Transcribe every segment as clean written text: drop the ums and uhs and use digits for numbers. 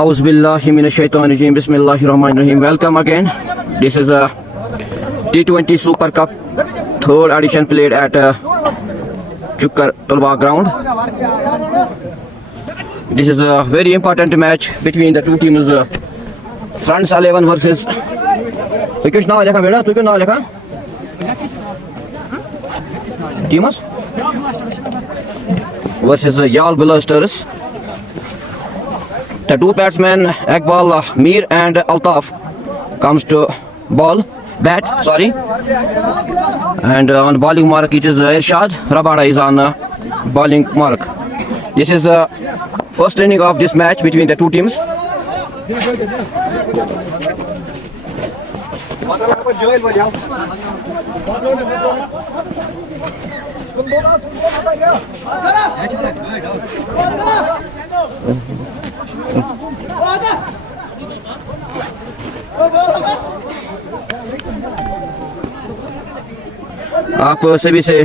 Auzubillahiminash-shaytanir-rajim. Bismillahir-rahmanir-rahim. Welcome again. This is a T20 Super Cup third edition played at Chukkar Tulba ground. This is a very important match between the two teams. Front 11 versus. Because now lekha beta, tu now lekha. Teams versus Yal Blasters. The two batsmen Iqbal Mir and Altaf comes to bat, and on bowling mark it is Irshad Rabada is on bowling mark. This is the first inning of this match between the two teams. आप सभी से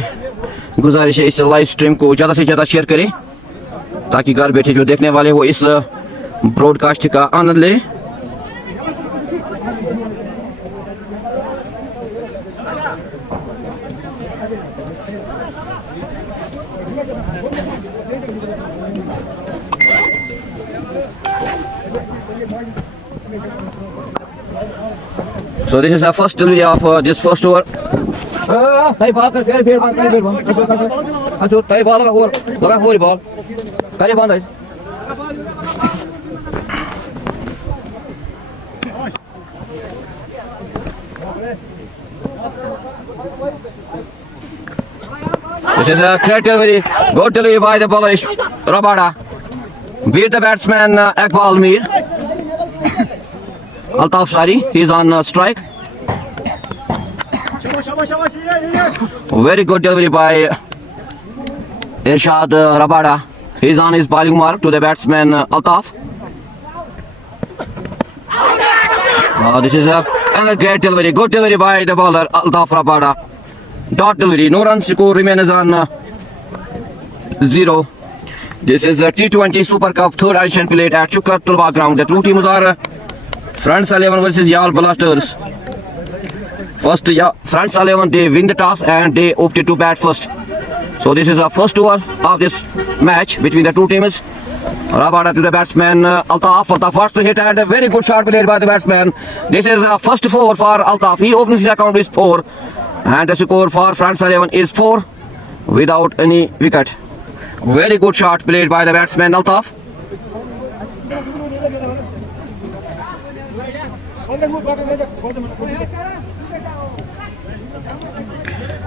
गुजारिश है इस live stream को ज़्यादा से ज़्यादा शेयर करें ताकि घर बैठे जो देखने वाले वो इस ब्रॉडकास्ट का आनंद लें। So this is the first delivery of this first over. Tay ball kar fair ball acho tay ball laga hori ball kare band hai. This is a great delivery, good delivery by the bowler Rabada. Beat the batsman Iqbal Mir. Altaf Sari, he is on strike. Very good delivery by Irshad Rabada. He is on his bowling mark to the batsman Altaf. This is another great delivery. Good delivery by the bowler Altaf Rabada. Dot delivery. No runs score remains on 0. This is a T20 Super Cup third edition played at Chukkar Tulba ground. The two teams are Front 11 versus Yal Blasters. First, Front 11 they win the toss and they opted to bat first. So this is the first over of this match between the two teams. Rabada to the batsman Altaf. Altaf first to hit and a very good shot played by the batsman. This is the first 4 for Altaf. He opens his account with 4 and the score for Front 11 is 4 without any wicket. Very good shot played by the batsman Altaf.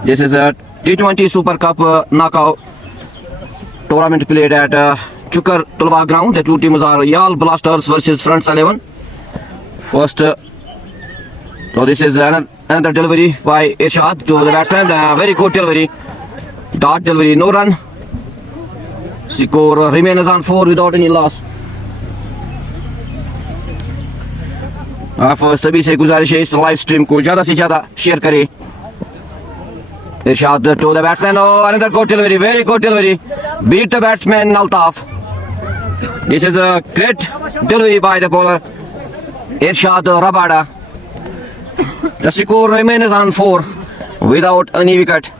This is a T20 Super Cup knockout tournament played at Chukkar Tulba ground. The two teams are Yal Blasters versus Front 11. First, so this is another delivery by Irshad to the batsman. Very good delivery. Dot delivery, no run. Score remains on 4 without any loss. आप सभी से गुजारिश है इस live stream को ज़्यादा से ज़्यादा शेयर करें। Irshad to the batsman. Oh, another good delivery. Very good delivery. Beat the batsman Altaf. This is a great delivery by the bowler Irshad Rabada. The score remains on 4 without any wicket.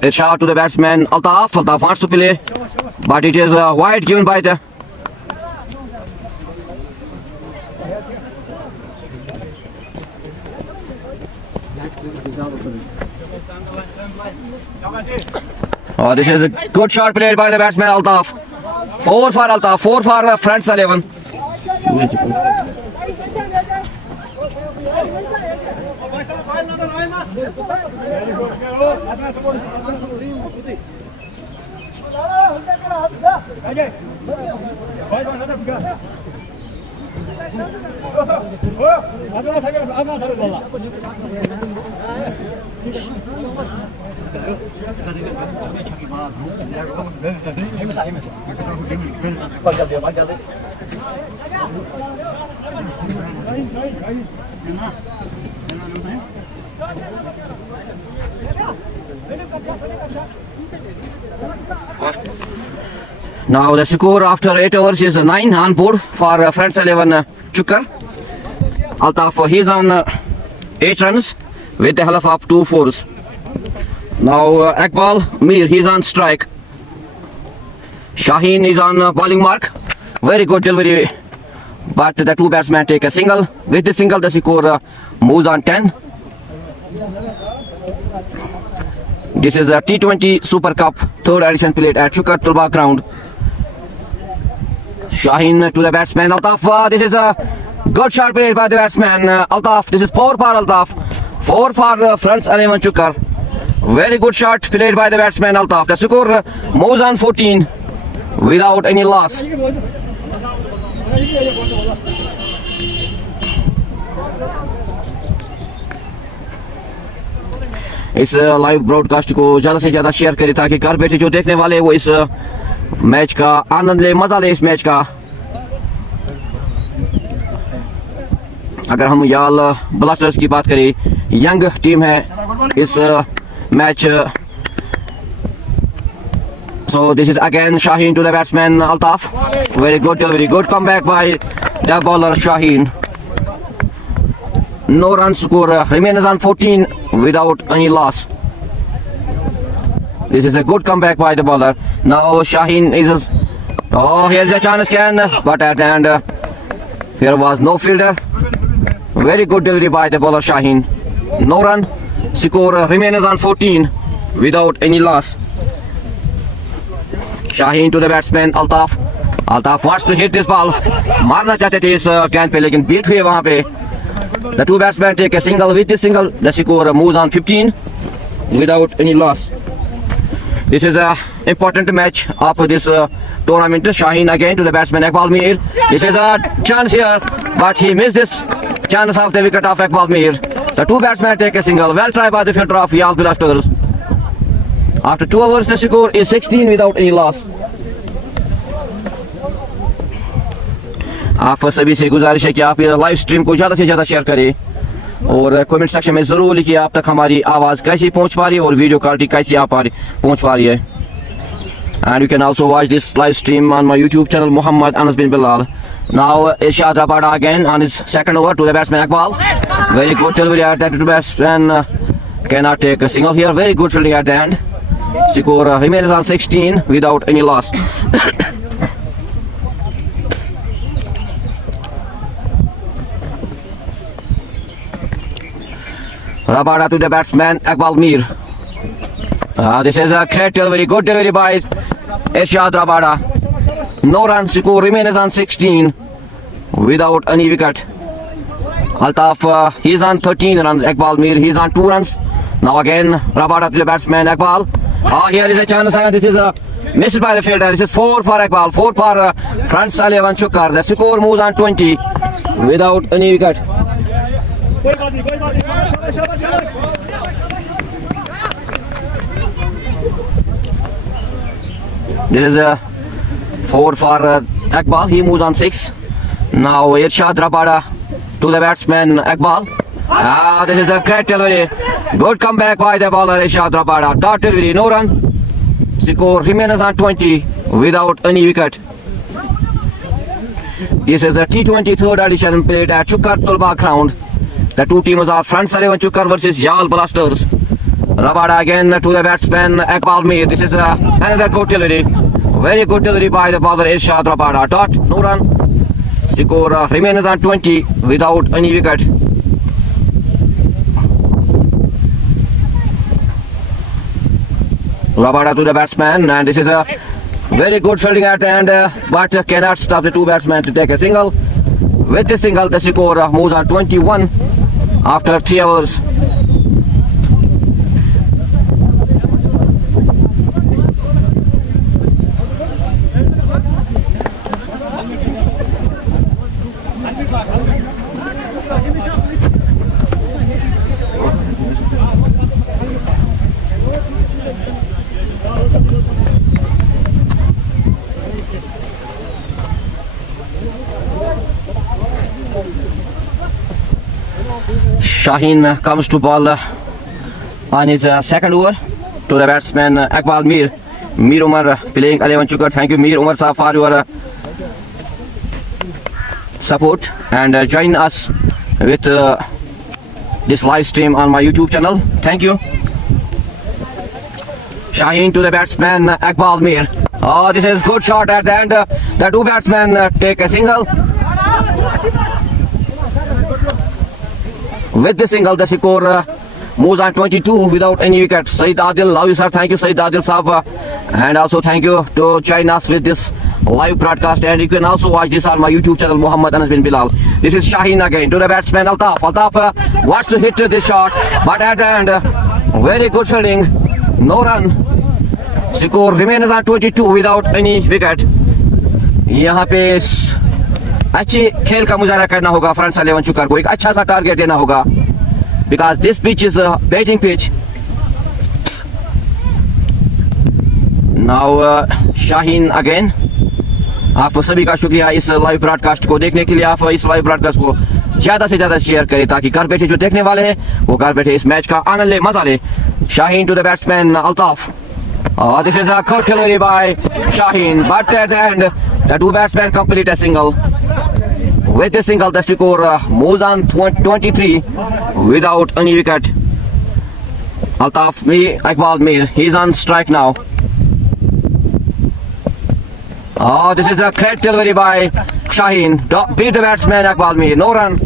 Irshad to the batsman Altaf. Altaf wants to play, but it is wide given by the this is a good shot played by the batsman Altaf. 4 for Altaf, 4 for Front 11. Now the score after 8 overs is 9 on board for Friends 11 Chukar. Altaf he's on 8 runs with the help of 2 fours. Now Iqbal Mir, he's on strike. Shaheen is on bowling mark. Very good delivery, but the two batsmen take a single. With the single, the score moves on 10. This is a T20 Super Cup third edition played at Chukar Tulbagh ground. Shaheen to the batsman Altaf. This is a good shot played by the batsman Altaf. This is 4 for Altaf. 4 for Friends 11 Chukar. Very good shot played by the batsman Altaf. The score moves on 14 without any loss. इस live broadcast को ज़्यादा से ज़्यादा share करें ताकि घर बैठे जो देखने वाले वो इस मैच का आनंद ले, मज़ा ले इस मैच का। अगर हम याल ब्लास्टर्स की बात करें, यंग टीम है इस match. So this is again Shaheen to the batsman Altaf. Very good delivery, good comeback by the bowler Shaheen. No run score, remains on 14 without any loss. This is a good comeback by the bowler. Now Shaheen is here's a chance again, but at the end here was no fielder. Very good delivery by the bowler Shaheen. No run score, remains on 14 without any loss. Shaheen to the batsman Altaf. Altaf wants to hit this ball. मारना चाहते थे इस गेंद पे, लेकिन beat हुए वहां पे. The two batsmen take a single. With this single, the score moves on 15 without any loss. This is a important match of this tournament. Shaheen again to the batsman Iqbal Mir. This is a chance here, but he missed this chance of the wicket of Iqbal Mir. The two batsmen take a single. Well tried by the fielder of Yal Blasters. After 2 overs, the score is 16 without any loss. आप सभी से गुजारिश है कि आप ये live stream को ज़्यादा से ज़्यादा शेयर करें और कमेंट सेक्शन में ज़रूर लिखिए आप तक हमारी आवाज़ कैसी पहुंच पा रही है और वीडियो क्वालिटी कैसी आप पहुंच पा रही है. And you can also watch this live stream on my YouTube channel Muhammad Anas bin Bilal. Now Irshad Rabada again on his second over to the batsman Iqbal. Very good delivery at that. The batsman cannot take a single here. Very good fielding at the end. Score remains on 16 without any loss. Rabada to the batsman Iqbal Mir. This is a great delivery, good delivery by Irshad Rabada. No run, score remains on 16 without any wicket. Altaf, he's on 13 runs. Iqbal Mir, he's on 2 runs. Now again, Rabada to the batsman Iqbal. Here is a chance. This is a missed by the fielder. This is 4 for Iqbal, 4 for Friends 11 Chukar. The score moves on 20 without any wicket. This is a 4 for Iqbal. He moves on 6. Now Irshad Rabada to the batsman Iqbal. This is a great delivery. Good comeback by the bowler Irshad Rabada. Dot delivery, no run. Score remains on 20 without any wicket. This is the T20 third edition played at Chukar Tulbagh ground. The two teams are Friends 11 Chukar versus Yal Blasters. Rabada again to the batsman Iqbal Mir. This is another good delivery. Very good delivery by the bowler Irshad Rabada. Dot, no run. Score remains on 20 without any wicket. Rabada to the batsman, and this is a very good fielding at the end, but cannot stop the two batsmen to take a single. With the single, the score moves on 21 after 3 hours. Shaheen comes to ball on his second over to the batsman Iqbal Mir. Mir Umar playing 11 Chukar. Thank you, Mir Umar Saab, for your support, and join us with this live stream on my YouTube channel. Thank you. Shaheen to the batsman Iqbal Mir. Oh, this is good shot at the end. The two batsmen take a single. With the single, the score moves on 22 without any wicket. Saeed Adil, love you sir. Thank you, Saeed Adil Saab. And also thank you to join us with this live broadcast. And you can also watch this on my YouTube channel, Muhammad Anas bin Bilal. This is Shaheen again to the batsman Altaf. Altaf wants to hit this shot, but at the end, very good fielding. No run. Score remains on 22 without any wicket. यहाँ पे अच्छी खेल का मुजाहरा करना होगा front 11 चुकर को, एक अच्छा सा टारगेट देना होगा, because this pitch is a batting pitch. Now Shaheen again. आप सभी का शुक्रिया इस लाइव ब्रॉडकास्ट को देखने के लिए. आप इस लाइव ब्रॉडकास्ट को ज्यादा से ज्यादा शेयर करें ताकि घर बैठे जो देखने वाले हैं वो घर बैठे इस मैच का आनंद ले, मजा ले. Shaheen to the batsman Altaf. This is a good delivery by Shaheen, but at the end the two batsmen complete a single. With the single, the score moves on 23 without any wicket. Altaf Iqbal Mir, he's on strike now. This is a great delivery by Shaheen. Beat the batsman Iqbal Mir, no run.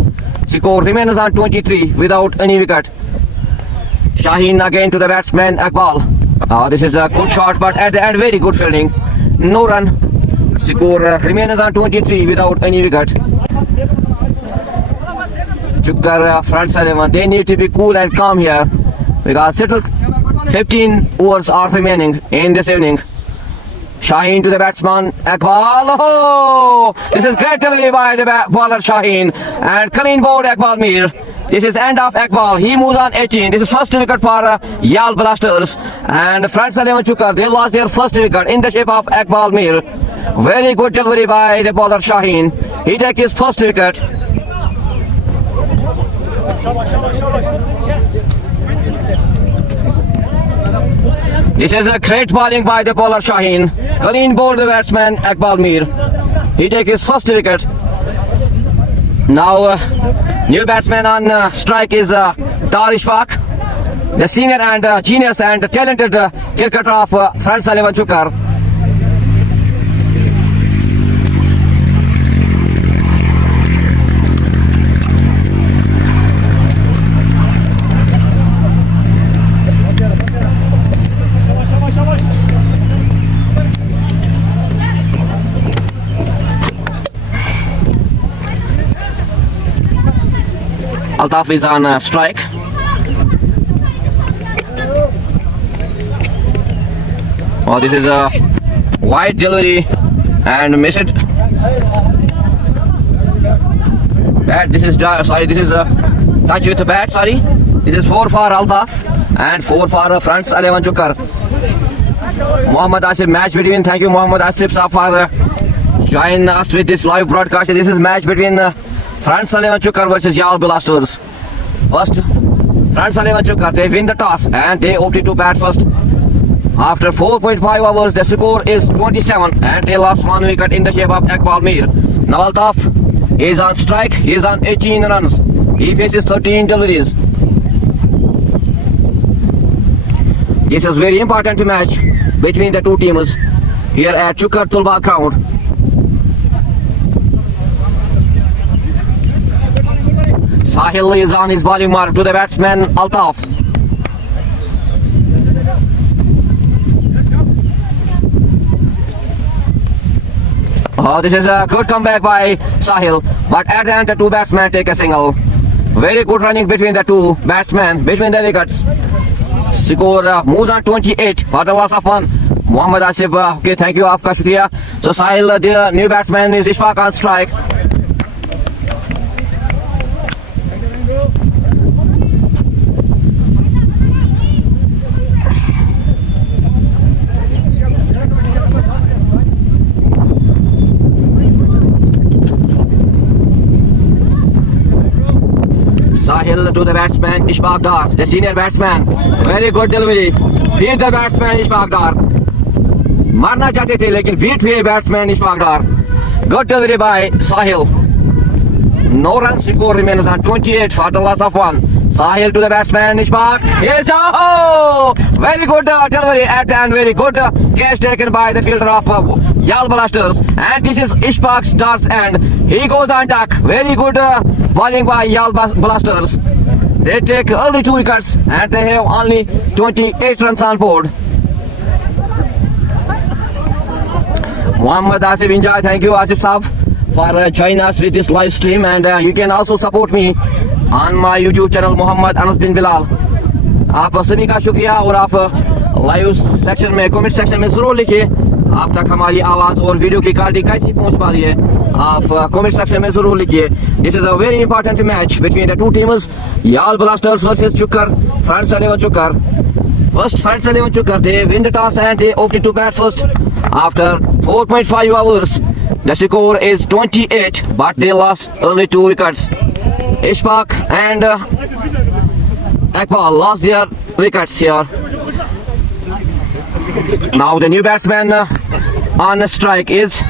Score remains on 23 without any wicket. Shaheen again to the batsman Iqbal. This is a good shot, but at the end very good fielding. No run. Score remains on 23 without any wicket. Chukar front 11, they need to be cool and calm here because still 15 overs are remaining in this evening. Shaheen to the batsman Iqbal. Oh, this is great delivery by the bowler Shaheen, and clean bowled Iqbal Mir. This is end of Iqbal. He moves on 18. This is first wicket for Yal Blasters, and front 11 Chukar, they lost their first wicket in the shape of Iqbal Mir. Very good delivery by the bowler Shaheen. He takes his first wicket. This is a great bowling by the bowler Shaheen. Clean bowled the batsman Iqbal Mir. He takes his first wicket. Now new batsman on strike is Dar Ishfaq, the senior and genius and talented cricketer of front 11 Chukar. Altaf is on strike. This is a wide delivery and miss it. Bat. This is this is a touch with the bat. Sorry, this is 4 for Altaf and 4 for front 11 Chukar. Muhammad Asif match between. Thank you, Muhammad Asif Saab, for join us with this live broadcast. This is match between front 11 Chukar versus Yal Blasters. First, front 11 Chukar, they win the toss and they opted to bat first. After 4.5 overs, the score is 27 and they lost one wicket in the shape of Iqbal Mir. Now Altaf is on strike. He is on 18 runs. He faces 13 deliveries. This is very important match between the two teams here at Chukar Tulba ground. Sahil is on his bowling mark to the batsman Altaf. This is a good comeback by Sahil, but at the end the two batsmen take a single. Very good running between the two batsmen, between the wickets. Score moves on 28 for the loss of one. Muhammad Asif, okay, thank you, आपका शुक्रिया. So Sahil, the new batsman is Ishfaq on strike. Sahil to the batsman Ishfaq Dar, the senior batsman. Very good delivery. Beat the batsman Ishfaq Dar. मारना चाहते थे लेकिन beat हुए batsman Ishfaq Dar. Good delivery by Sahil. No runs score remains on 28 for the loss of 1. Sahil to the batsman Ishfaq. Here's very good delivery at and very good catch taken by the fielder of Yal Blasters. And this is Ishfaq's starts and he goes on attack. Very good bowling by Yal Blasters. They take early 2 wickets and they have only 28 runs on board. Muhammad Asif Injai, thank you Asif Saab for joining us with this live stream, and you can also support me on my YouTube channel Muhammad Anas bin Bilal. आप सभी का शुक्रिया और आप live section में comment section में जरूर लिखिए आप तक हमारी आवाज और वीडियो की क्वालिटी कैसी पहुंच पा रही है. आप कमेंट सेक्शन में जरूर लिखिए. This is a very important match between the two teams याल ब्लास्टर्स वर्सेस चुक्कर फ्रेंड्स 11 चुक्कर. First Friends 11 Chukar, they win the toss and they opted to bat first. After 4.5 hours, the score is 28, but they lost only 2 wickets. Ishfaq and Akbal lost their wickets here. Now the new batsman on strike is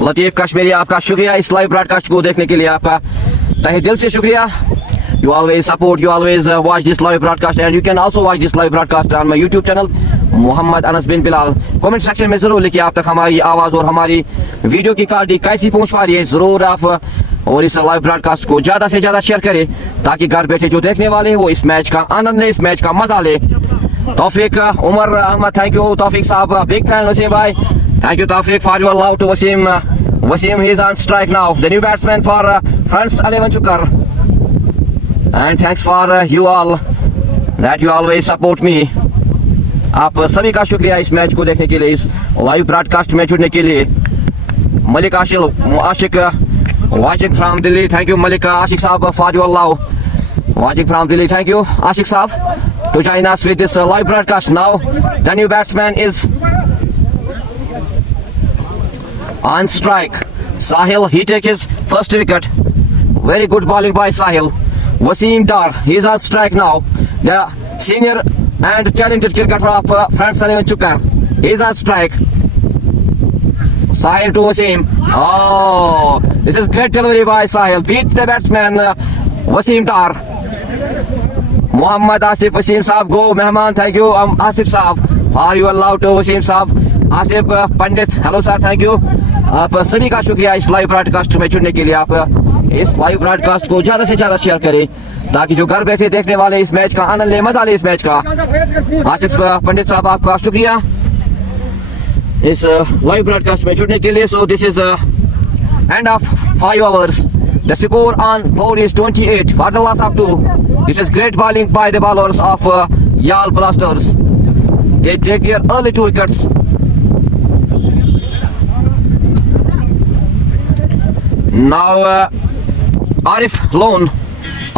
Latif Kashmiri. आपका शुक्रिया इस live broadcast को देखने के लिए. आपका तहे दिल से शुक्रिया. You always support, you always watch this live broadcast, and you can also watch this live broadcast on my YouTube channel Mohammad Anas bin Bilal. Comment section में जरूर लिखिए आप तक हमारी आवाज और हमारी वीडियो की क्वालिटी कैसी पहुंच पा रही है. जरूर आप और इस लाइव ब्रॉडकास्ट को ज्यादा से ज्यादा शेयर करें ताकि घर बैठे जो देखने वाले हैं वो इस मैच का आनंद ले, इस मैच का मजा ले. तौफीक उमर अहमद, थैंक यू तौफीक साहब. बिग फैन वसीम भाई, thank you Tawfiq for your love to Wasim. Wasim, he is on strike now. The new batsman for Friends 11 Chukar. And thanks for you all that you always support me. आप सभी का शुक्रिया इस match को देखने के लिए, इस लाइव ब्रॉडकास्ट में जुड़ने के लिए. मलिक आशिक watching from Delhi. Thank you Malik Ashik Saab for your love. Watching from Delhi. Thank you Ashik Saab to join us with this live broadcast. Now the new batsman is on strike. Sahil, he take his first wicket. Very good bowling by Sahil. Wasim Dar, he is on strike now. The senior and talented cricketer of Friends 11 Chukar. He is on strike. Sahil to Wasim. Oh, this is great delivery by Sahil. Beat the batsman Wasim Dar. Muhammad Asif Wasim Saab, go Mehman. Thank you Asif Saab for your love to Wasim Saab. Asif Pandit, hello sir, thank you. आप सभी का शुक्रिया इस live broadcast में जुड़ने के लिए. आप इस लाइव ब्रॉडकास्ट को ज्यादा से ज्यादा शेयर करें ताकि जो घर बैठे देखने वाले इस मैच का आनंद ले, मजा ले इस मैच का. आसिफ पंडित साहब, आपका शुक्रिया इस लाइव ब्रॉडकास्ट में जुड़ने के लिए. So this is end of 5 hours. The score on board is 28 for the loss of 2. This is great bowling by the bowlers of Yal Blasters. They take their early 2 wickets. Now Arif Lone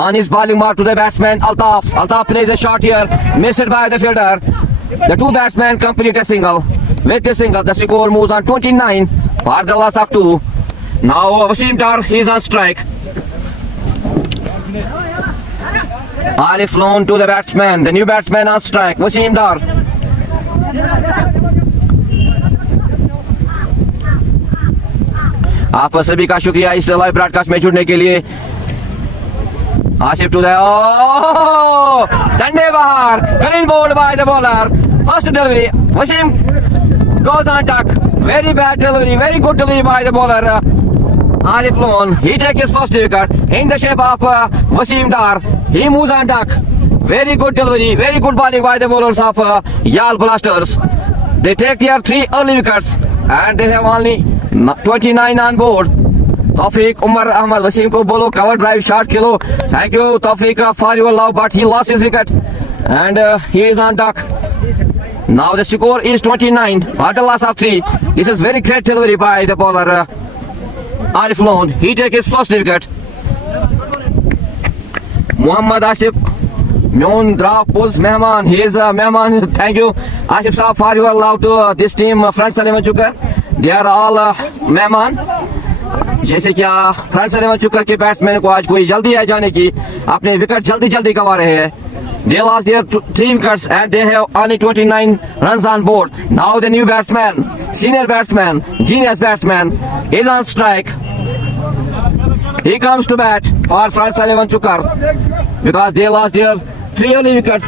on his bowling mark to the batsman Altaf. Altaf plays a shot here, missed by the fielder. The 2 batsmen complete a single. With the single, the score moves on 29 for the loss of 2. Now Wasim Dar, he is on strike. Arif Lone to the batsman. The new batsman on strike, Wasim Dar. आप सभी का शुक्रिया इस live broadcast में जुड़ने के लिए. Asif to the डंडे बाहर, clean bowled by the bowler. First delivery, Wasim goes on attack. Very bad delivery, very good delivery by the bowler Arif Lone. He takes his first wicket in the shape of Wasim Dar. He moves on attack. Very good delivery, very good bowling by the bowlers of Yal Blasters. They take their 3 early wickets and they have only 29 on board. Tawfiq Umar Ahmad, Wasim ko bolo cover drive shot kilo. Thank you Tawfiq for your love, but he lost his wicket and he is on duck. Now the score is 29 for the loss of 3. This is very great delivery by the bowler Arif Lone. He takes his first wicket. Muhammad Asif Mion draw pulls Mehman. He is a Mehman. Thank you, Asif Saab, for your love to this team. Front Salman Chukar. They are all Mehman. जैसे कि front Suleman चुकर के batsman को आज कोई जल्दी है जाने की, अपने विकेट जल्दी जल्दी गंवा रहे हैं. They lost their 3 wickets and they have only 29 runs on board. Now the new batsman, senior batsman, genius batsman is on strike. He comes to bat for Front Salman Chukar because they lost their 3 early wickets.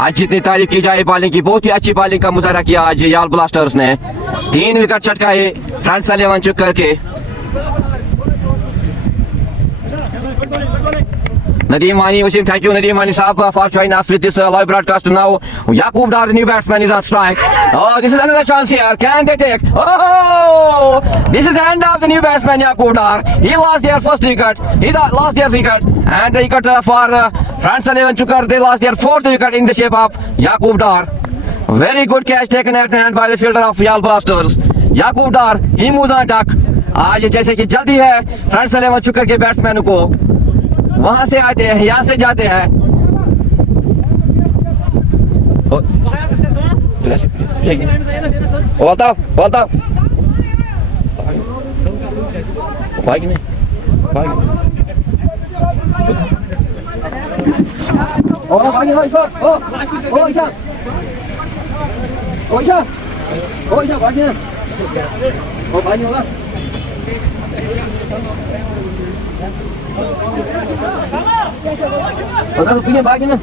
आज जितनी तारीफ की जाए bowling की, बहुत ही अच्छी bowling का मुजाहरा किया आज याल ब्लास्टर्स ने. 3 विकेट चटकाए फ्रंट सलेमान चुकर के. Nadeem Wani, Wasim, thank you Nadeem Wani Saab for joining us with this live broadcast now. Yaqub Dar, the new batsman, is on strike. Oh, this is another chance here. Can they take? Oh, this is the end of the new batsman Yaqub Dar. He lost their first wicket. He lost their wicket. And the wicket for Front Salman Chukar, they lost their 4th wicket in the shape of Yaqub Dar. Very good catch taken at the hand by the fielder of Yal Blasters. Yaqub Dar, he moves on duck. आज जैसे कि जल्दी है front Suleman चुकर के batsman को, वहां से आते हैं, यहाँ से जाते हैं. बोलता बोलता भाई नहीं भाई Bota no pinha bag, né?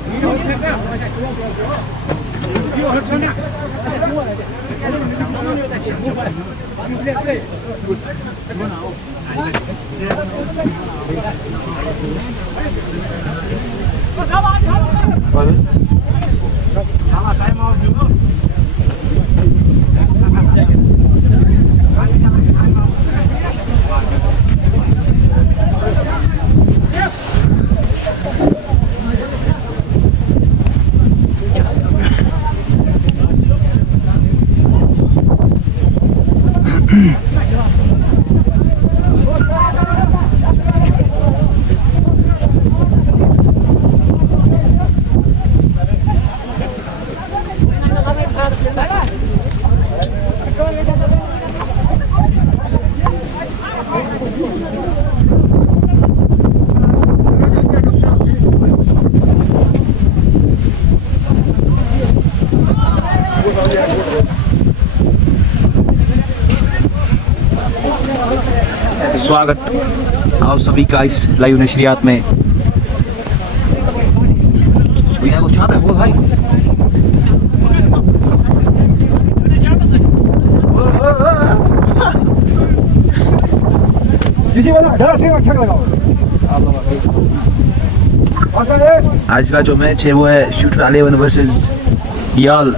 स्वागत आप सभी का इस लाइव नशरियात में. भैया कुछ चाहता है बोल भाई. आज का जो मैच है वो है शूटर 11 वर्सेस याल.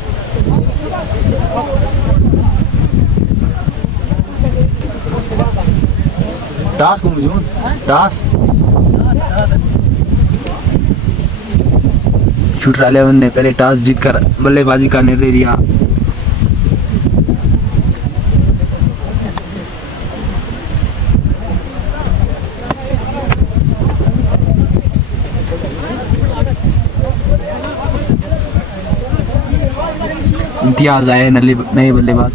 टास को मुझे टास शूटर 11 ने पहले टॉस जीतकर बल्लेबाजी का निर्णय लिया. इम्तियाज आए नए बल्लेबाज.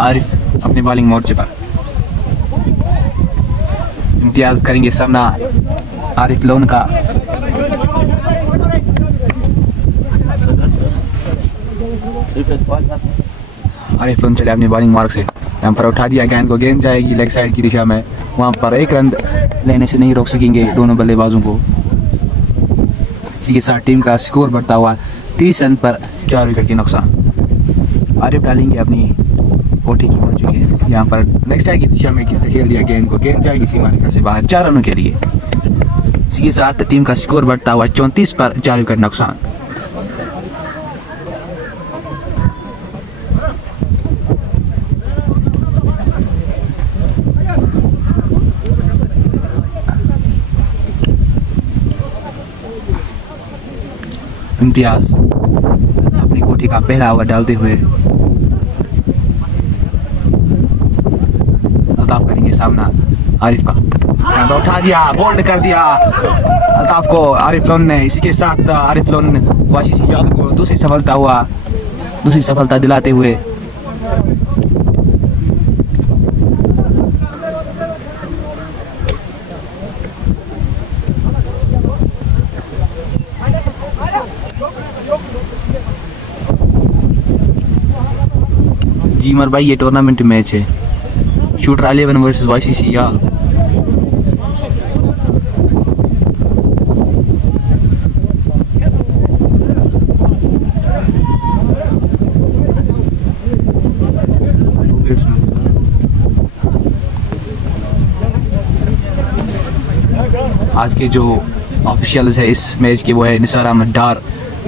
आरिफ अपने बॉलिंग मोर्चे पर. इम्तियाज करेंगे सामना आरिफ लोन का. आरिफ लोन चले अपने बॉलिंग मार्क से. यहाँ पर उठा दिया गेंद को. गेंद जाएगी लेग साइड की दिशा में. वहाँ पर 1 रन लेने से नहीं रोक सकेंगे दोनों बल्लेबाजों को. इसी के साथ टीम का स्कोर बढ़ता हुआ 30 रन पर 4 विकेट के नुकसान. आरिफ डालेंगे अपनी कोठी की पहुंच चुकी है. यहाँ पर नेक्स्ट साइड की दिशा में खेल दिया गेंद को. गेंद जाएगी सीमा रेखा से बाहर 4 रनों के लिए. इसी के साथ टीम का स्कोर बढ़ता हुआ 34 पर 4 विकेट नुकसान. इम्तियाज अपनी कोठी का पहला ओवर डालते हुए अल्ताफ करेंगे सामना आरिफ का। यहाँ पर उठा दिया, बोल्ड कर दिया अल्ताफ को आरिफ लोन ने। इसी के साथ आरिफ लोन वाशीसी यादव को दूसरी सफलता दिलाते हुए जी मर भाई, ये टूर्नामेंट मैच है, शूटर 11 वर्सेस वाईसीसी याल। आज के जो ऑफिशियल्स है इस मैच के वो है निसार अहमद डार,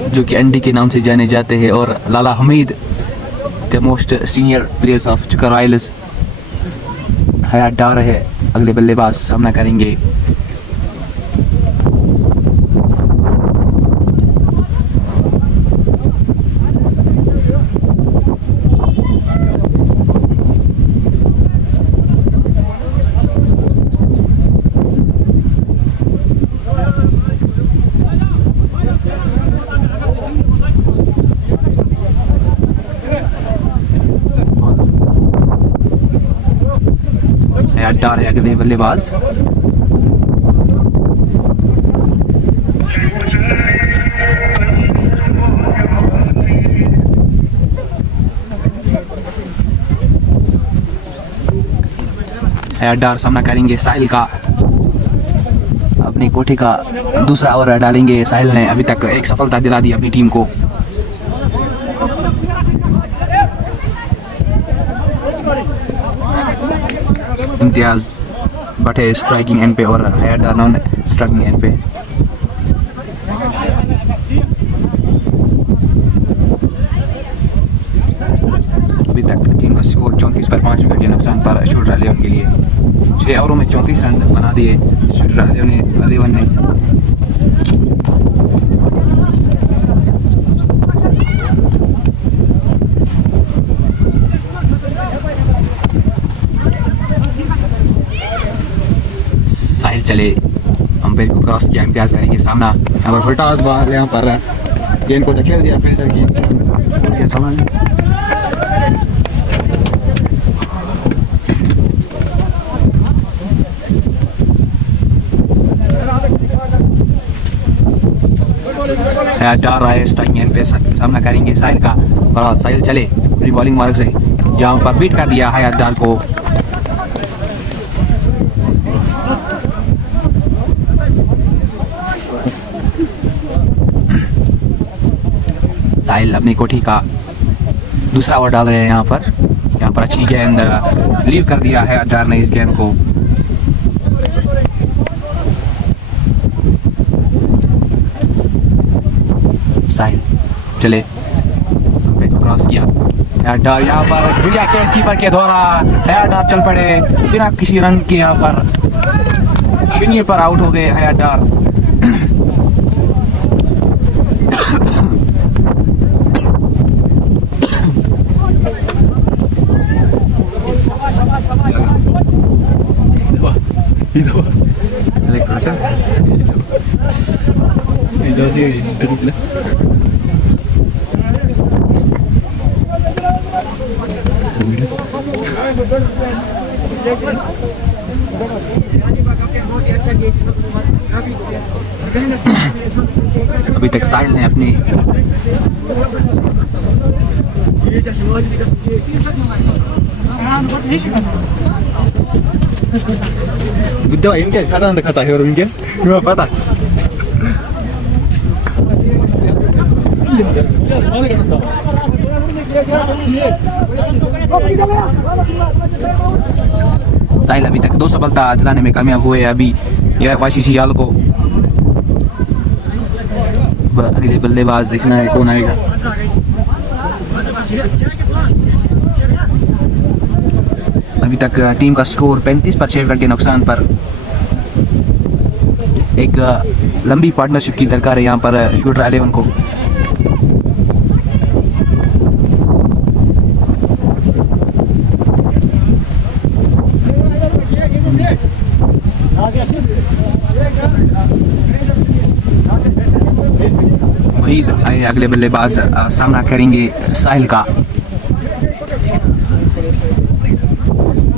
जो कि एनडी के नाम से जाने जाते हैं, और Lala Hamid, the most senior players of चुका रॉयल्स। हयात डार है अगले बल्लेबाज, सामना करेंगे डार है अगले बल्लेबाज। डार सामना करेंगे साहिल का, अपनी कोठी का दूसरा ओवर डालेंगे। साहिल ने अभी तक एक सफलता दिला दी अपनी टीम को। इम्तियाज बटे स्ट्राइकिंग एंड पे और हयात डार नॉन स्ट्राइकिंग एंड पे। अभी तक टीम का स्कोर 34 पर 5 विकेट के नुकसान पर शूटर 11 के लिए 6 ओवरों में 34 रन बना दिए शूटर 11 ने। साहिल चले, अंपायर को क्रॉस किया, इम्तियाज करेंगे सामना। यहाँ पर फटास बाहर, यहाँ पर गेंद को धकेल दिया फील्डर की। डाल रहा है स्ट्राइकिंग एंड पे, सामना करेंगे साहिल का। और साहिल चले अपनी बॉलिंग मार्ग से, यहाँ पर बीट कर दिया हयात डार को। साहिल अपनी कोठी का दूसरा ओवर डाल रहे हैं यहाँ पर अच्छी गेंद लीव कर दिया है डार ने इस गेंद को। साहिल चले, क्रॉस किया डार, यहाँ पर बढ़िया कैच कीपर के द्वारा डार चल पड़े बिना किसी रन के, यहाँ पर 0 पर आउट हो गए हयात डार। अभी तक साहिल ने अपनी Buddha ini kan ada kata hero ini kan, apa tak? साहिल अभी तक 2 सफलता दिलाने में कामयाब हुए। अभी यह वाईसीसी याल को अगले बल्लेबाज देखना है कौन आएगा। अभी तक टीम का स्कोर 35 पर 6 विकेट के नुकसान पर। एक लंबी पार्टनरशिप की दरकार है यहाँ पर शूटर 11 को। वहीद अगले बल्लेबाज सामना करेंगे साहिल का।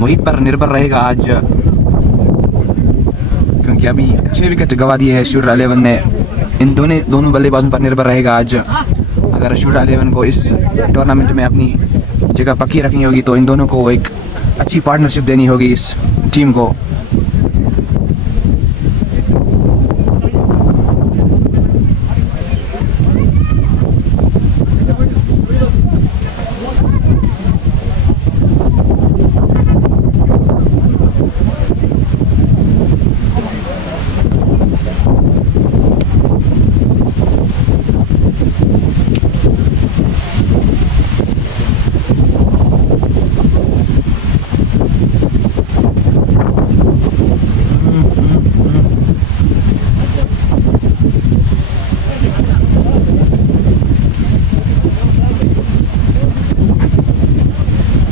वहीद पर निर्भर रहेगा आज, क्योंकि अभी 6 विकेट गवा दिए हैं शूटर 11 ने। इन दोनों बल्लेबाजों पर निर्भर रहेगा आज। अगर शूटर 11 को इस टूर्नामेंट में अपनी जगह पक्की रखनी होगी तो इन दोनों को एक अच्छी पार्टनरशिप देनी होगी इस टीम को।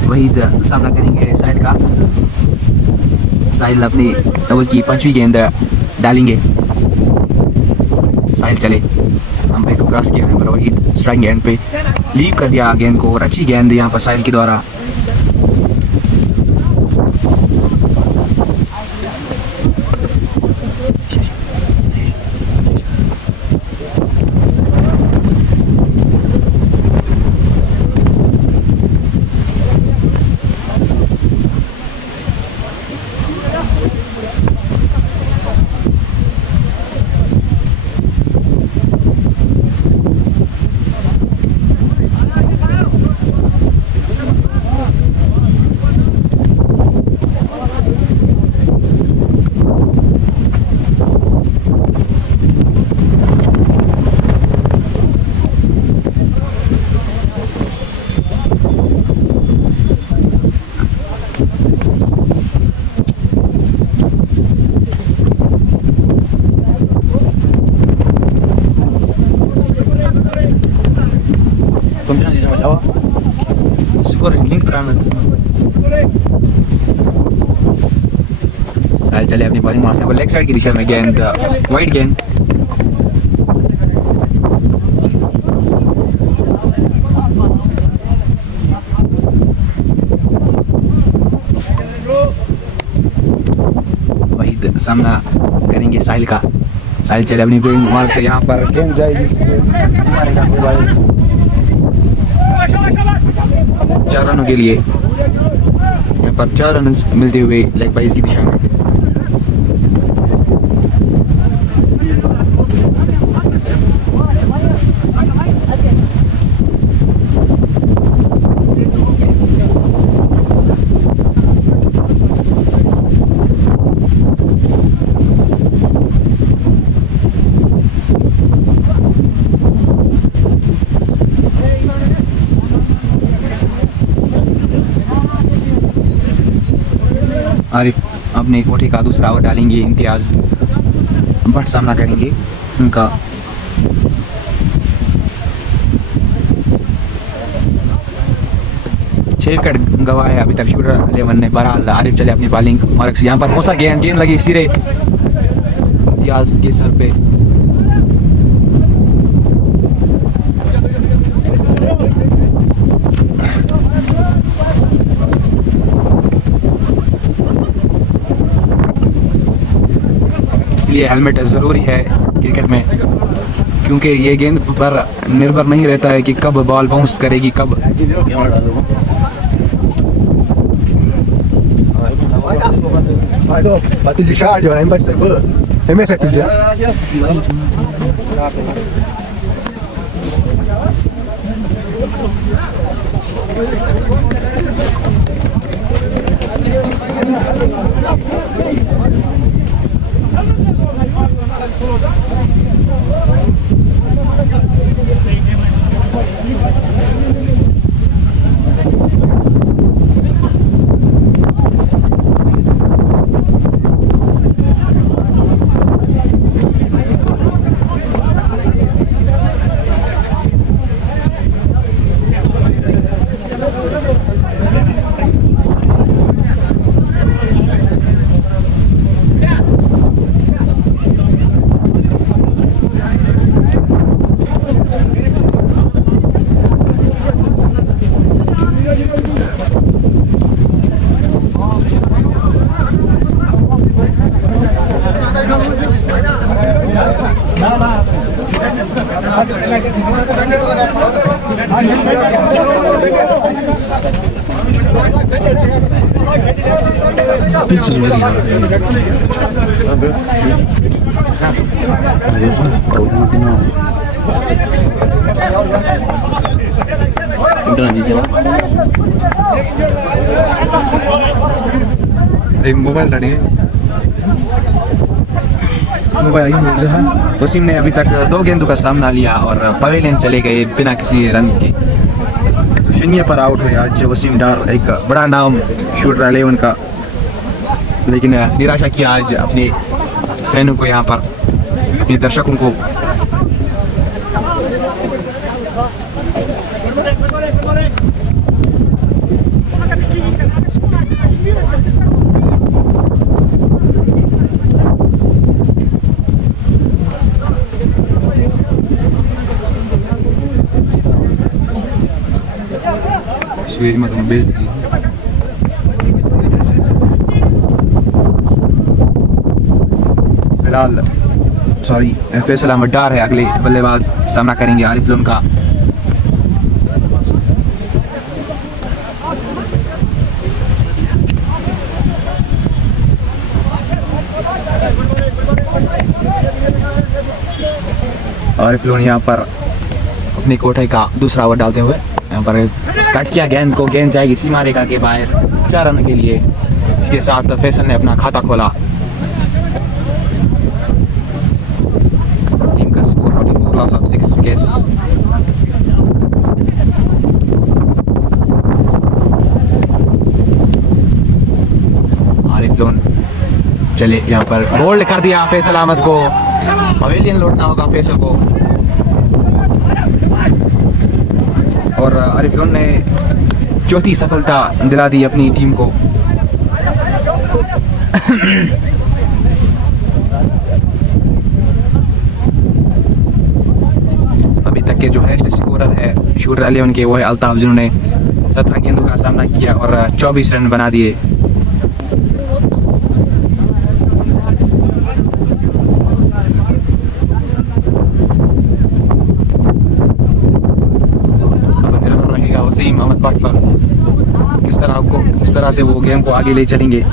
वहीद सामना करेंगे साहिल का। साहिल अपनी ओवर की 5वीं गेंद डालेंगे। साहिल चले, अंपायर को क्रॉस किया है पर वहीद स्ट्राइक एंड पे लीव कर दिया गेंद को, और अच्छी गेंद यहाँ पर साहिल के द्वारा। साहिल चले अपनी बॉलिंग मारते हैं लेग साइड की दिशा में, गेंद वाइड गेंद। वहीद सामना करेंगे साहिल का। साहिल चले अपनी बॉलिंग मार्क से, यहाँ पर गेंद जाएगी 4 रनों के लिए। यहाँ पर 4 रन मिलते हुए लेग बाइज की दिशा में। आरिफ अपने कोठे का दूसरा ओवर डालेंगे। इम्तियाज भट्ट सामना करेंगे उनका। छह विकेट गवाए अभी तक शूटर 11 ने। बहरहाल आरिफ चले अपनी बॉलिंग मार्क से, यहाँ पर पहुंचा गेंद लगी सिरे इम्तियाज के सर पे। इसलिए हेलमेट ज़रूरी है क्रिकेट में, क्योंकि ये गेंद पर निर्भर नहीं रहता है कि कब बॉल बाउंस करेगी, कब। Pitch is very hard. Mobile डालेंगे। मोबाइल वसीम ने अभी तक 2 गेंदों का सामना लिया और पवेलियन चले गए बिना किसी रन के। शून्य पर आउट हुए आज वसीम डार, एक बड़ा नाम शूटर 11 का, लेकिन निराशा किया आज अपने फैनों को, यहाँ पर अपने दर्शकों को। तस्वीर में तुम भेज दी। फिलहाल फैसल अहमद डार है, अगले बल्लेबाज सामना करेंगे आरिफ लोन का। आरिफ लोन यहाँ पर अपनी कोठाई का दूसरा ओवर डालते हुए यहाँ पर कट किया गेंद को, गेंद जाएगी सीमा रेखा के बाहर 4 रन के लिए। इसके साथ फैसल ने अपना खाता खोला। टीम का score 44, loss of 6 wickets. Arif loan चले यहाँ पर बोल्ड कर दिया फैसल अहमद को, पवेलियन लौटना होगा फैसल को। और आरिफ लोन ने चौथी सफलता दिला दी अपनी टीम को। अभी तक के जो हाईएस्ट स्कोरर है शूटर 11 के, वो है अल्ताफ, जिन्होंने 17 गेंदों का सामना किया और 24 रन बना दिए। वसीम अहमद भट्ट पर किस तरह से वो गेम को आगे ले चलेंगे।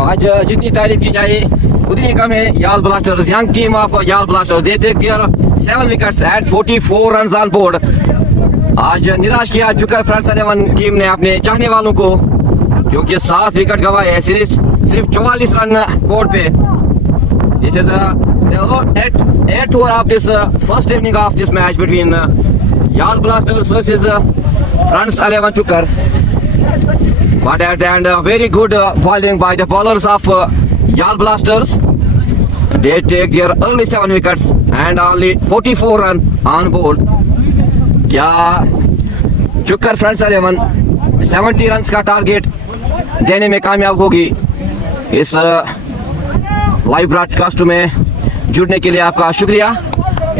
आज जितनी तारीफ की जाए उतनी कम है। याल ब्लास्टर्स, यंग टीम ऑफ याल blasters, they take their 7 wickets at 44 runs on board. आज निराश किया चुका फ्रेंड्स 11 टीम ने अपने चाहने वालों को, क्योंकि 7 विकेट गंवाए हैं सिर्फ 44 रन बोर्ड पे। This is eighth over of this first inning of this match between Yal Blasters versus France 11 Chukar. But at the end, very good bowling by the bowlers of Yal Blasters. They take their early 7 wickets and only 44 run on board. क्या चुकर friends 11 70 run का target देने में कामयाब होगी? इस live broadcast में जुड़ने के लिए आपका शुक्रिया।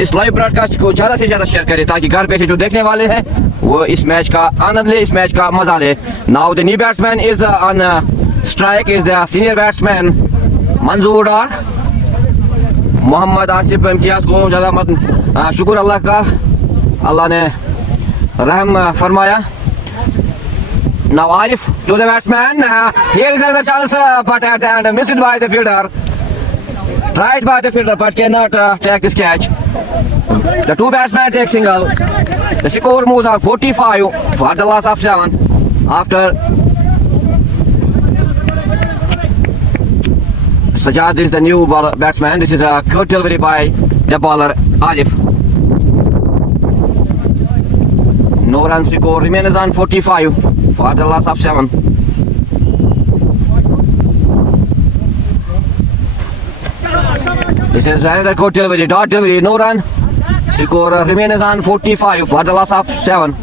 इस लाइव ब्रॉडकास्ट को ज़्यादा से ज़्यादा शेयर करें ताकि घर बैठे जो देखने वाले हैं वो इस मैच का आनंद ले, इस मैच का मजा ले। Now the new batsman is on strike is the senior batsman मंजूर डार। मोहम्मद आसिफ इम्तियाज को ज़्यादा मत शुक्र अल्लाह का, अल्लाह ने रहम फरमाया। Now Arif to the batsman. Here is another chance, but at the end missed by the fielder. Tried by the fielder, but cannot take this catch. The 2 batsmen take single. The score moves on 45 for the loss of 7 after Sajad is the new batsman. This is a good delivery by the bowler Arif. No runs to score, remains on 45 for the loss of 7. This is another good delivery, dot delivery, no run. Score remains on 45 for the loss of 7.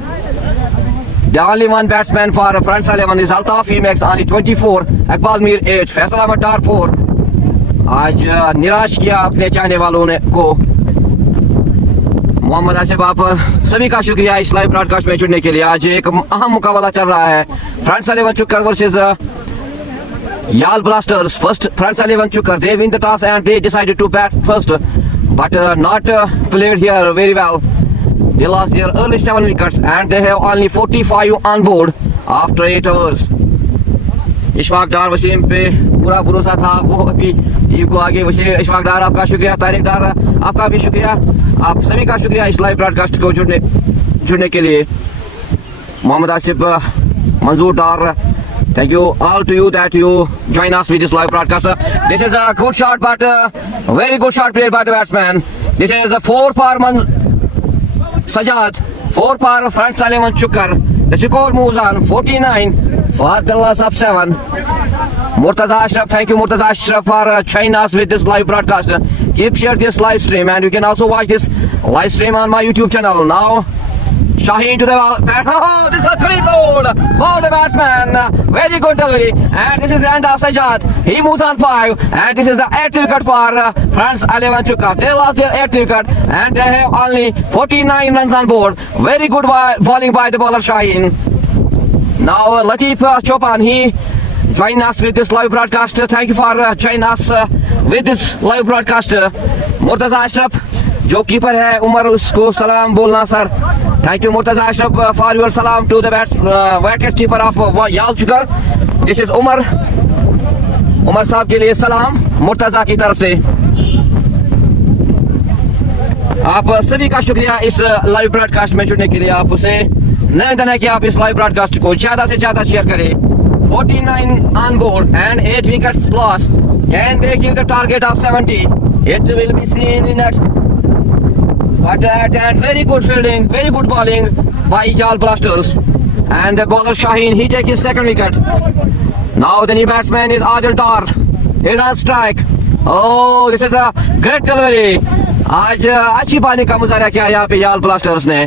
The only one batsman for France 11 is Altaf. He makes only 24. Iqbal Mir 8. Faisal Ahmed Dar 4. आज निराश किया अपने चाहने वालों ने को। मोहम्मद आसिफ आप सभी का शुक्रिया इस लाइव ब्रॉडकास्ट में जुड़ने के लिए। आज एक अहम मुकाबला चल रहा है फ्रांस 11 चुक्कर वर्सेस याल blasters. First France 11 चुक्कर, they win the toss and they decided to bat first, but not played here very well. They lost their early 7 wickets and they have only 45 on board after 8 overs. Ishfaq डार वसीम पे पूरा भरोसा था, वो अभी team को आगे वसीम. इशफाक डार आपका शुक्रिया, तारिक डार आपका भी शुक्रिया, आप सभी का शुक्रिया इस लाइव ब्रॉडकास्ट को जुड़ने के लिए. मोहम्मद आसिफ, मंजूर डार, thank you all to you that you join us with this live broadcast. This is a good shot, but very good shot played by the batsman. This is a 4 for Sajad, 4 for France 11 Chukkar. The score moves on 49 for the loss of 7. Murtaza Ashraf, thank you Murtaza Ashraf for joining us with this live broadcast. Keep share this live stream and you can also watch this live stream on my YouTube channel. Now Shaheen to the bat. Oh, this is a clean ball for the batsman. Very good delivery. And this is the end of Sajad. He moves on 5. And this is the 8th wicket for France 11 Chukkar. They lost their 8th wicket and they have only 49 runs on board. Very good bowling by the bowler Shaheen. Now Latif Chopan, he joined us with this live broadcast. Thank you for joining us with this live broadcast. Murtaza Ashraf, जो keeper है उमर, उसको सलाम बोलना sir. Thank you Murtaza Ashraf for your salam to the wicket keeper of Yal Chukkar. This is Umar साहब के लिए सलाम मुर्तजा की तरफ से. आप सभी का शुक्रिया इस लाइव ब्रॉडकास्ट में जुड़ने के लिए. आप उसे निवेदन है कि आप इस लाइव ब्रॉडकास्ट को ज्यादा से ज्यादा शेयर करें. 49 on board and 8 wickets lost. Can they give the target of 70? It will be seen in next. But and very good fielding, very good bowling by Yal Blasters. And the bowler Shaheen, he takes his 2nd wicket. Now the new batsman is Adil Dar. He's on strike. Oh, this is a great delivery. आज अच्छी bowling का मुजाहरा किया यहाँ पे याल blasters ने.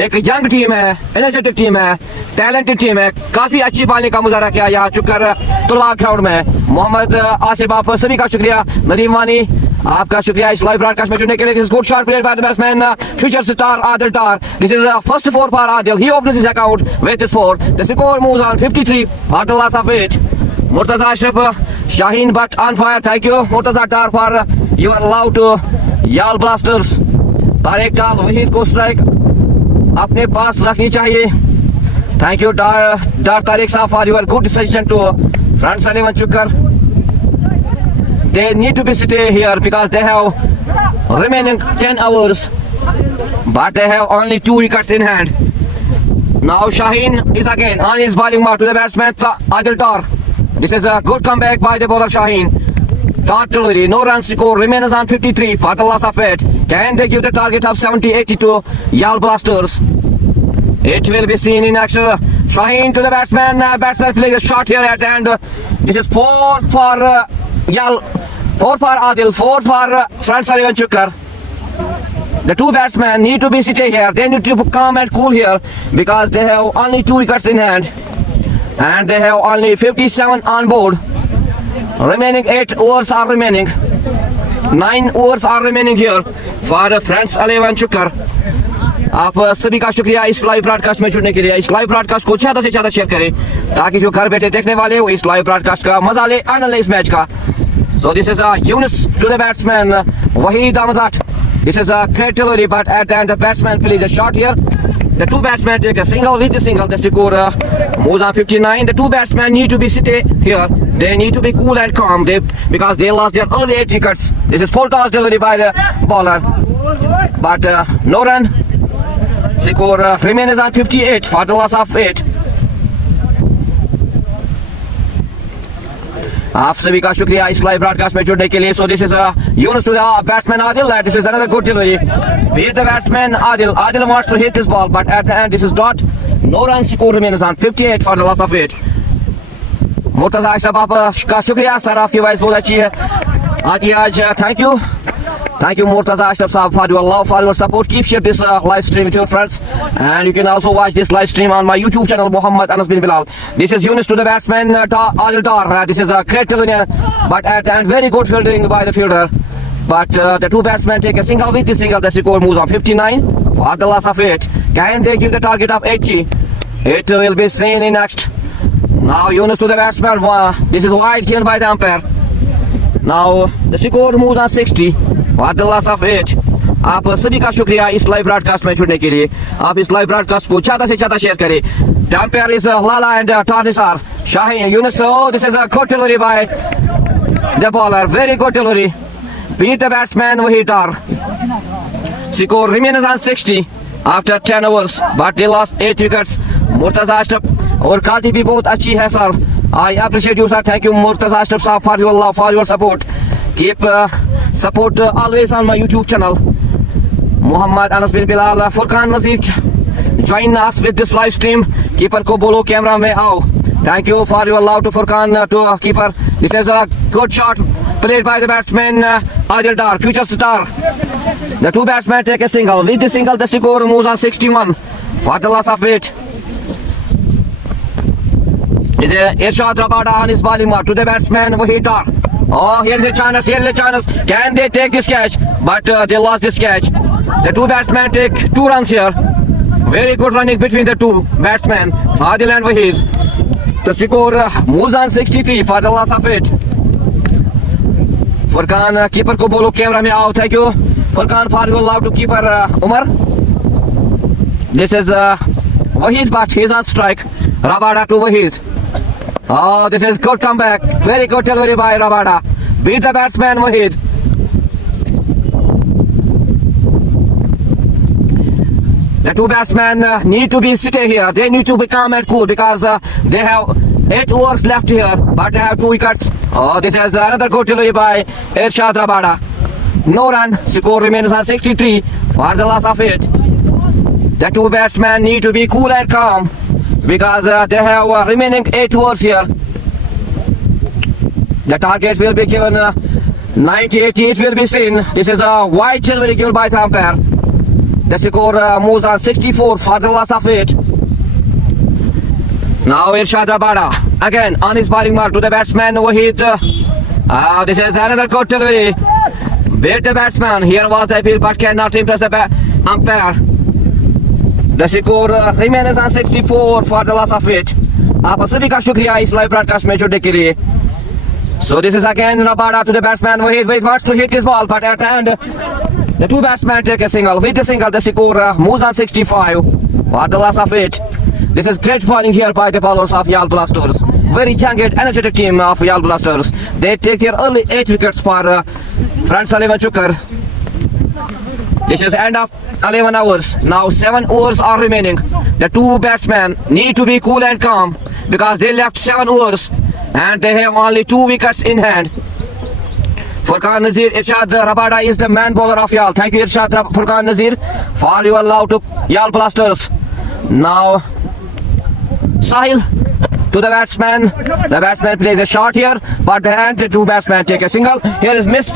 एक यंग टीम है, एनर्जेटिक टीम है, टैलेंटेड टीम है. काफी अच्छी बॉलिंग का मुजाहरा किया यहाँ चुक्कर तुलवा ग्राउंड में. मोहम्मद आसिफ, आप सभी का शुक्रिया. नदीम वानी, आपका शुक्रिया इस लाइव ब्रॉडकास्ट में जुड़ने के लिए. This good shot played by the batsman future star Adil Dar. This is first 4 for Adil. He opens his account with this 4. The score moves on 53 for the loss of 8. Murtaza Ashraf, Shaheen but on fire. Thank you Murtaza Dar for your love to Yal Blasters. Tariq डाल, वहीद को strike अपने पास रखनी चाहिए. Thank you Dar Tariq Saab for your good suggestion to France 11 Chukkar. They need to be stay here because they have remaining 10 hours, but they have only 2 wickets in hand. Now Shaheen is again on his bowling mark to the batsman Adil Dar. This is a good comeback by the bowler Shaheen. Dot delivery, no runs to score, remains on 53 for the loss of 8. Can they give the target of 70-80 to Yal Blasters? It will be seen in action. Shaheen to the batsman. Batsman playing a shot here at the end. This is 4 for Yal, 4 for Adil, 4 for France 11 Chukkar. The 2 batsmen need to be sitting here. They need to calm and cool here because they have only 2 wickets in hand and they have only 57 on board. Remaining 8 overs are remaining. 9 overs are remaining here for France 11 Chukkar. आप सभी का शुक्रिया इस live broadcast में जुड़ने के लिए. इस लाइव ब्रॉडकास्ट को ज्यादा से ज्यादा शेयर करें ताकि जो घर बैठे देखने वाले वो इस लाइव ब्रॉडकास्ट का मजा ले, आनंद ले इस मैच का. So this is Yunus to the batsman Waheed Ahmed. This is a great delivery, but at the end the batsman plays a shot here. The 2 batsmen take a single with the single. The score moves on 59. The 2 batsmen need to be sitting here. They need to be cool and calm because they lost their early 8 wickets. This is full toss delivery by the bowler, but no run. score remains on 58 for the loss of 8. आप सभी का शुक्रिया इस live broadcast में जुड़ने के लिए. So this is Yunus to the batsman Adil. This is another good delivery. Beat the batsman Adil. Adil wants to hit this ball, but at the end this is dot. No run. Score remains on 58 for the loss of 8. Murtaza Ashraf आपका शुक्रिया sir, आपकी voice बहुत अच्छी है. आदि आज Thank you Murtaza Ashraf Saab for your love, for your support. Keep share this live stream with your friends, and you can also watch this live stream on my YouTube channel Muhammad Anas bin Bilal. This is Yunus to the batsman Adil Dar. This is a great delivery, but at the end very good fielding by the fielder. But the two batsmen take a single. With the single, the score moves on 59 for the loss of 8. Can they give the target of 80? It will be seen in next. Now Yunus to the batsman. This is wide given by the umpire. Now the score moves on 60 for the loss of 8. आप सभी का शुक्रिया इस live broadcast में जुड़ने के लिए. आप इस लाइव ब्रॉडकास्ट को ज्यादा से ज्यादा शेयर करें. The umpire is Lala and Tarnisar. Shaheen Yunus. Oh, this is a good delivery by the bowler. Very good delivery. Beat the batsman Wahid Dar. Score remains on 60 after 10 overs, but they lost 8 wickets. Murtaza Ashraf और quality भी बहुत अच्छी है sir. I appreciate you sir. Thank you Murtaza Ashraf sir for your love, for your support. Keep support always on my YouTube channel Muhammad Anas bin Bilal. Furqan Nazir join us with this live stream. Keeper को बोलो camera में आओ. Thank you for your love to Furqan to keeper. This is a good shot played by the batsman Adil Dar, future star. The two batsmen take a single. With the single, the score moves on 61 for the loss of 8. Is Irshad Rabada on his bowling mark to the batsman Wahid Dar. Oh, here's a chance. Can they take this catch? But they lost this catch. The two batsmen take 2 runs here. Very good running between the two batsmen, Adil and Wahid. The score moves on 63 for the loss of 8. Furqan keeper को बोलो camera में आओ. Thank you Furqan for your love to keeper Umar. This is Wahid, but he's on strike. Rabada to Wahid. Oh, this is good comeback. Very good delivery by Rabada. Beat the batsman Wahid. The two batsmen need to be sitting here. They need to be calm and cool because they have 8 overs left here, but they have 2 wickets. Oh, this is another good delivery by Irshad Rabada. No run. Score remains on 63 for the loss of 8. The two batsmen need to be cool and calm because they have remaining 8 overs here. The target will be given 90-80. It will be seen. This is a wide delivery given by the umpire. The score moves on 64 for the loss of 8. Now Irshad Rabada again on his bowling mark to the batsman Wahid. This is another good delivery. Beat the batsman. Here was the appeal, but cannot impress the umpire. The score remains on 64 for the loss of 8. आप सभी का शुक्रिया इस live broadcast में जुड़ने के लिए. So this is again Rabada to the batsman Wahid wants to hit his ball, but at the end the two batsmen take a single. With the single, the score moves on 65 for the loss of 8. This is great bowling here by the bowlers of Yal Blasters. Very young and energetic team of Yal Blasters. They take their early 8 wickets for Franz Sullivan Chukar. This is end of 11 hours. Now 7 overs are remaining. The two batsmen need to be cool and calm because they left 7 overs and they have only 2 wickets in hand. Furqan Nazir, Irshad Rabada is the man bowler of Yal. Thank you Irshad Furqan Nazir for your love to Yal Blasters. Now Sahil to the batsman. The batsman plays a shot here, but the two batsmen take a single. Here is missed.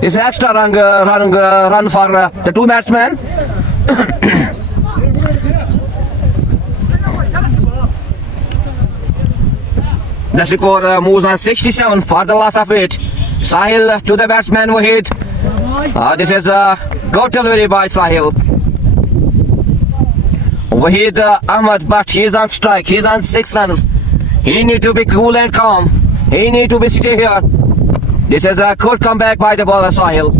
Is extra run for the two batsmen. The score moves on 67 for the loss of 8. Sahil to the batsman Wahid. This is a good delivery by Sahil. Wahid Ahmad, but he is on strike. He is on 6 runs. He need to be cool and calm. He need to be sitting here. This is a good comeback by the bowler Sahil.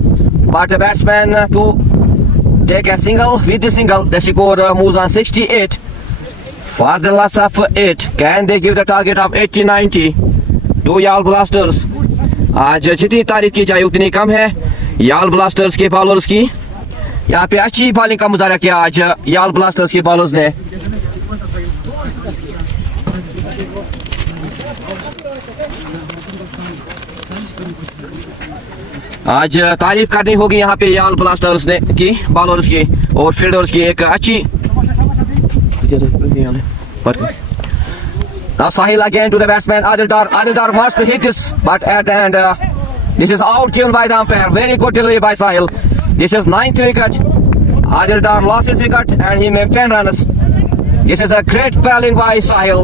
But the batsman to take a single. With the single, the score moves on 68 for the loss of 8. Can they give the target of 80-90 to Yal Blasters? आज जितनी तारीफ की जाए उतनी कम है याल blasters के बॉलर्स की. यहाँ पे अच्छी बॉलिंग का मुजाहरा किया आज याल ब्लास्टर्स के बॉलर्स ने। आज तारीफ करनी होगी यहाँ पे याल ब्लास्टर्स ने की बॉलर्स की और फील्डर्स की एक अच्छी। Now Sahil again to the batsman Adil Dar. Adil Dar wants to hit this, but at the end this is out killed by the umpire. Very good delivery by Sahil. This is 9th wicket. Adil Dar lost his wicket and he made 10 runs. This is a great bowling by Sahil.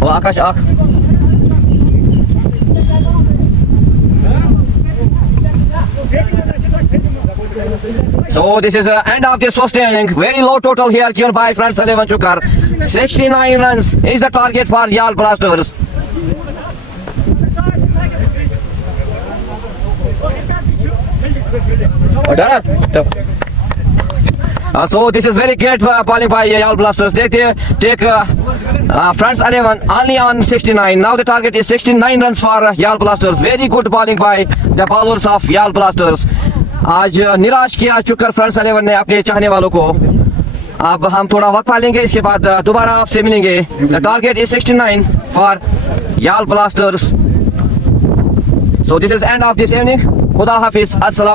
Oh, Akash, So this is the end of this first inning. Very low total here given by France 11 Chukar. 69 runs is the target for Yal Blasters. So this is very great bowling by Yal Blasters. They take France 11 only on 69. Now the target is 69 runs for Yal Blasters. Very good bowling by the bowlers of Yal Blasters. आज निराश किया चुकर friends 11 ने अपने चाहने वालों को। अब हम थोड़ा वक्फा लेंगे, इसके बाद दोबारा आपसे मिलेंगे। द टारगेट इज 69 फॉर याल blasters. So this is end of this evening. खुदा हाफिज, अस्सलाम।